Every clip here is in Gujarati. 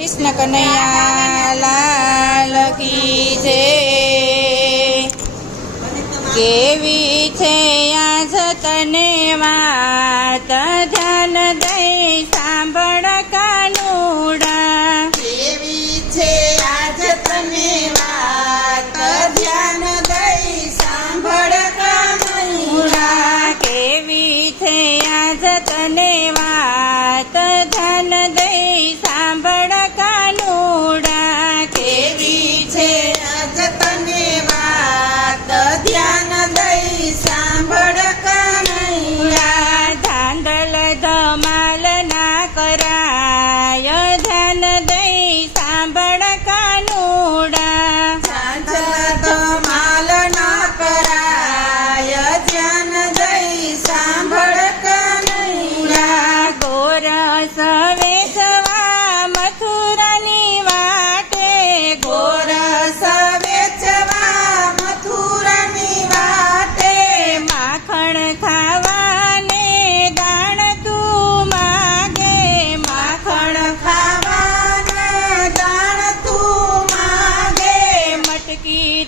કૃષ્ણ કનૈયા લાલ કી છે કેવી છે આ જતને વા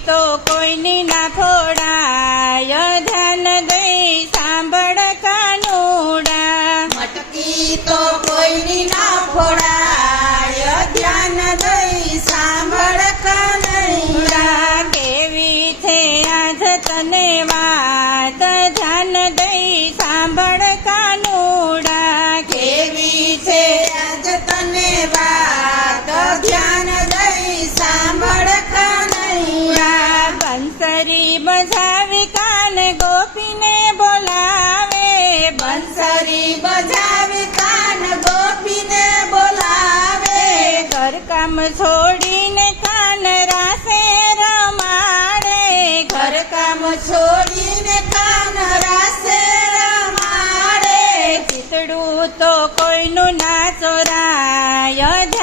તો કોઈની ના ફોડાય ધન દઈ સાંભળ કાનુડા. મટકી તો કોઈની ના ફોડાય કામ છોડીને કાન રાસે રમાડે. ઘરકામ છોડીને કાન રાસે રમાડે. ચિતડું તો કોઈનું ના ચોરાય.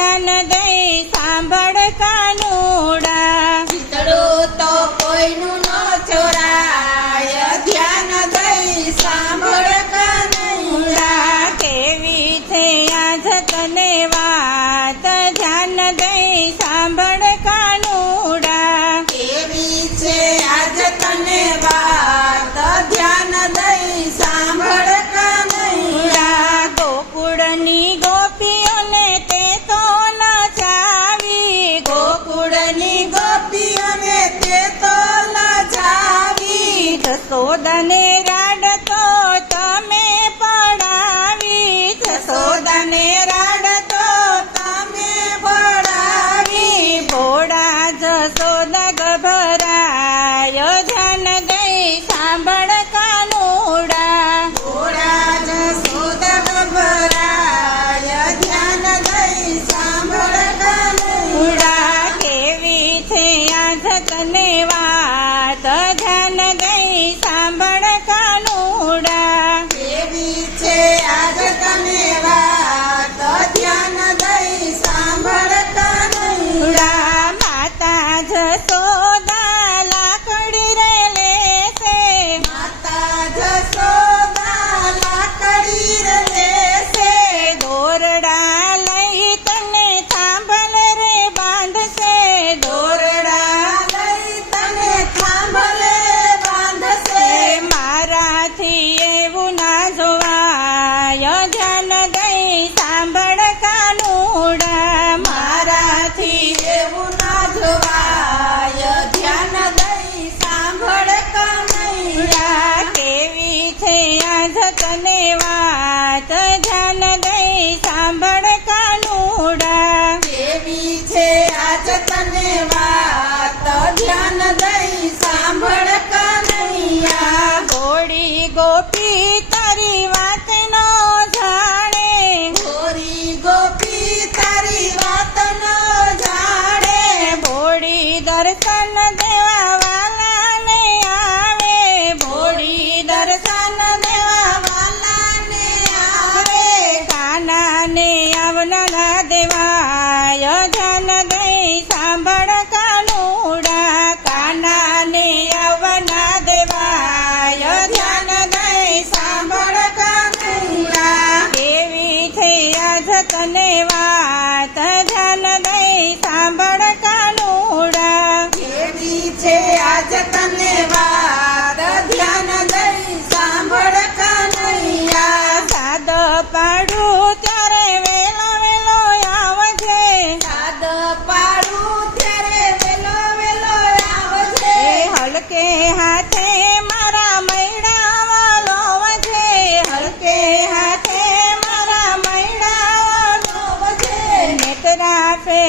જસોદને રાડ તો તમે પડાવી જસોદને રાડ તો તમે પડાવી ભોળા જસોદ ગભરાય ધન દઈ સાંભળ કાનુડા. ભોળા જસોદ ગભરાય ધ્યાન દઈ સાંભળ કાનુડા. કેવી છે આ તને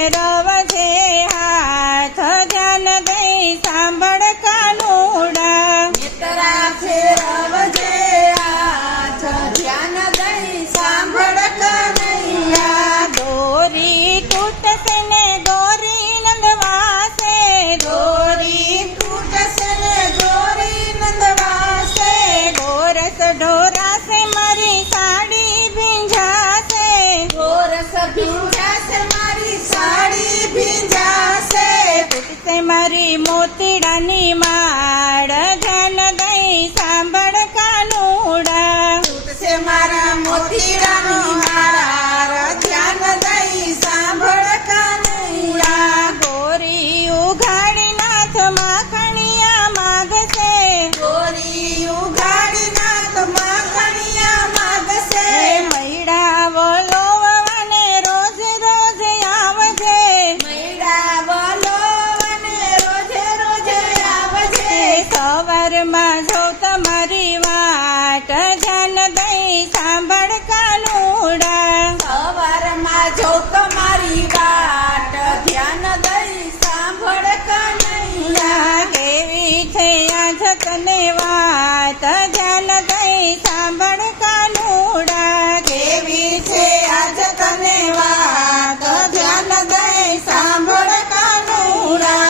quiero મારી મોતીડાની માળ માં જો તમારી વાત